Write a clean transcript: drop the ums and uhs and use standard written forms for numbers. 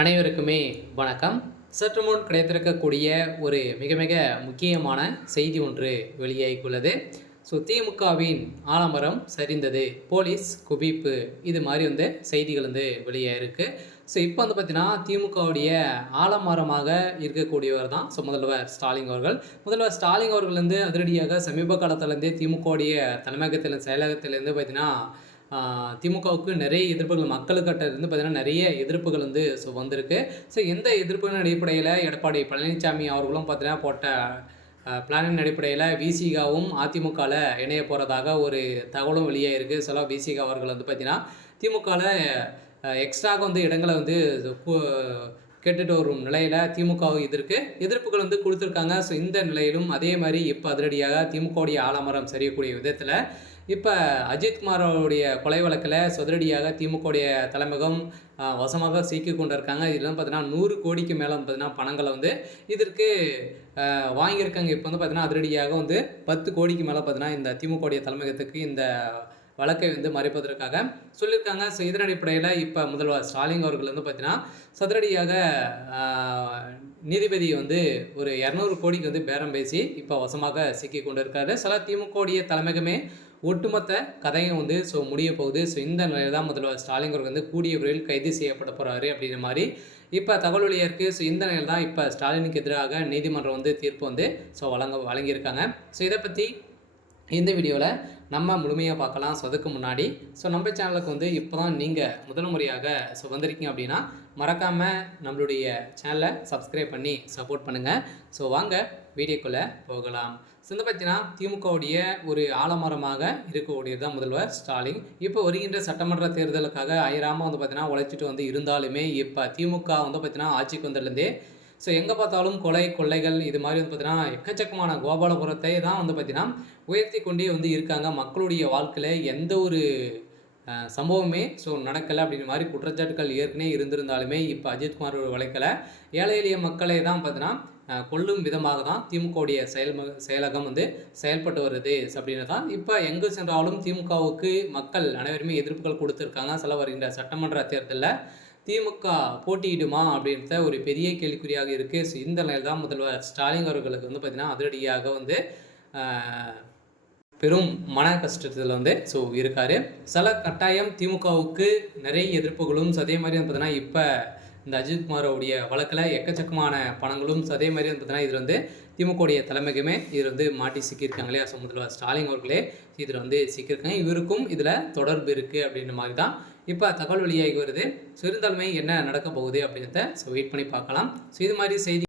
அனைவருக்குமே வணக்கம். சற்று முன் கிடைத்திருக்கக்கூடிய ஒரு மிக மிக முக்கியமான செய்தி ஒன்று வெளியாகியுள்ளது. திமுகவின் ஆலமரம் சரிந்தது, போலீஸ் குவிப்பு, இது மாதிரி செய்திகள் வெளியாயிருக்கு. இப்போ பார்த்தீங்கன்னா திமுகவுடைய ஆலமரமாக இருக்கக்கூடியவர் தான் முதல்வர் ஸ்டாலின் அவர்கள். முதல்வர் ஸ்டாலின் அவர்கள் அதிரடியாக சமீப காலத்திலேருந்தே திமுகவுடைய தலைமையகத்தில் செயலகத்திலேருந்து பார்த்தீங்கன்னா திமுகவுக்கு நிறைய எதிர்ப்புகள் மக்களுக்கிட்ட இருந்து பார்த்தீங்கன்னா நிறைய எதிர்ப்புகள் வந்திருக்கு. எந்த எதிர்ப்புகளின் அடிப்படையில் எடப்பாடி பழனிசாமி அவர்களும் பார்த்தீங்கன்னா போட்ட பிளானின் அடிப்படையில் விசிகாவும் அதிமுகவில் இணைய போகிறதாக ஒரு தகவலும் வெளியாகிருக்கு. விசிகா அவர்கள் பார்த்தீங்கன்னா திமுகவில் எக்ஸ்ட்ராக இடங்களை கேட்டுட்டு வரும் நிலையில் திமுக எதிர்ப்புகள் கொடுத்துருக்காங்க. இந்த நிலையிலும் அதே மாதிரி இப்போ அதிரடியாக திமுகவுடைய ஆலமரம் சரியக்கூடிய விதத்தில் இப்போ அஜித்குமாரோடைய கொலை வழக்கில் அதிரடியாக திமுகவுடைய தலைமையகம் வசமாக சிக்கி கொண்டு இருக்காங்க. இதெல்லாம் பார்த்தீங்கன்னா 100 கோடிக்கு மேலே பார்த்தீங்கன்னா பணங்களை இதற்கு வாங்கியிருக்காங்க. இப்போ பார்த்தீங்கன்னா அதிரடியாக 10 கோடிக்கு மேலே பார்த்தீங்கன்னா இந்த திமுகவுடைய தலைமையகத்துக்கு இந்த வழக்கை மறைப்பதற்காக சொல்லியிருக்காங்க. இதன் அடிப்படையில் இப்போ முதல்வர் ஸ்டாலின் அவர்கள் பார்த்தீங்கன்னா சதுரடியாக நீதிபதி ஒரு 200 கோடிக்கு பேரம் பேசி இப்போ வசமாக சிக்கி கொண்டு இருக்காரு. திமுகவுடைய தலைமையகமே ஒட்டுமொத்த கதையும் முடிய போகுது. இந்த நிலையில் தான் முதல்வர் ஸ்டாலின் அவர்கள் கூடிய விரைவில் கைது செய்யப்பட போகிறாரு அப்படிங்கிற மாதிரி இப்போ தகவல் வெளியாக இருக்குது. இந்த நிலையில் தான் இப்போ ஸ்டாலினுக்கு எதிராக நீதிமன்றம் தீர்ப்பு வழங்கியிருக்காங்க. இதை பற்றி இந்த வீடியோவில் நம்ம முழுமையாக பார்க்கலாம். அதுக்கு முன்னாடி நம்ம சேனலுக்கு இப்போ தான் நீங்கள் முதல் முறையாக வந்திருக்கீங்க அப்படின்னா மறக்காமல் நம்மளுடைய சேனலை சப்ஸ்கிரைப் பண்ணி சப்போர்ட் பண்ணுங்கள். வாங்க வீடியோக்குள்ளே போகலாம். பார்த்தீங்கன்னா திமுகவுடைய ஒரு ஆலமரமாக இருக்கக்கூடியது தான் முதல்வர் ஸ்டாலின். இப்போ வருகின்ற சட்டமன்ற தேர்தலுக்காக அயராமல் பார்த்தீங்கன்னா உழைச்சிட்டு இருந்தாலுமே இப்போ திமுக பார்த்தீங்கன்னா ஆட்சிக்கு வந்ததுலேருந்தே எங்கே பார்த்தாலும் கொள்ளைகள் இது மாதிரி பார்த்தீங்கன்னா எக்கச்சக்கமான கோபாலபுரத்தை தான் பார்த்தீங்கன்னா உயர்த்தி கொண்டே இருக்காங்க. மக்களுடைய வாழ்க்கையில் எந்த ஒரு சம்பவமே நடக்கலை அப்படிங்கிற மாதிரி குற்றச்சாட்டுகள் ஏற்கனவே இருந்திருந்தாலுமே இப்போ அஜித்குமார் வழக்கில் ஏழை எளிய மக்களை தான் பார்த்தீங்கன்னா கொல்லும் விதமாக தான் திமுகவுடைய செயலகம் செயல்பட்டு வருது அப்படின்னு தான் இப்போ எங்கு சென்றாலும் திமுகவுக்கு மக்கள் அனைவருமே எதிர்ப்புகள் கொடுத்துருக்காங்க. வருகின்ற சட்டமன்ற தேர்தலில் திமுக போட்டியிடுமா அப்படின்ற ஒரு பெரிய கேள்விக்குறியாக இருக்குது. இந்த நிலையில் தான் முதல்வர் ஸ்டாலின் அவர்களுக்கு பார்த்தீங்கன்னா அதிரடியாக பெரும் மன கஷ்டத்தில் இருக்கார். கட்டாயம் திமுகவுக்கு நிறைய எதிர்ப்புகளும் அதே மாதிரி பார்த்தீங்கன்னா இப்போ இந்த அஜித்குமாரோடைய வழக்கில் எக்கச்சக்கமான பணங்களும் அதே மாதிரி பார்த்தீங்கன்னா இதில் திமுகவுடைய தலைமைக்குமே இதில் மாட்டி சிக்கியிருக்காங்க இல்லையா. முதல்வர் ஸ்டாலின் அவர்களே இதில் சிக்கியிருக்காங்க. இவருக்கும் இதில் தொடர்பு இருக்குது அப்படின்ற மாதிரி தான் இப்போ தகவல் வெளியாகி வருது. இருந்தாலுமே என்ன நடக்க போகுது அப்படின்றத வெயிட் பண்ணி பார்க்கலாம். இது மாதிரி செய்தி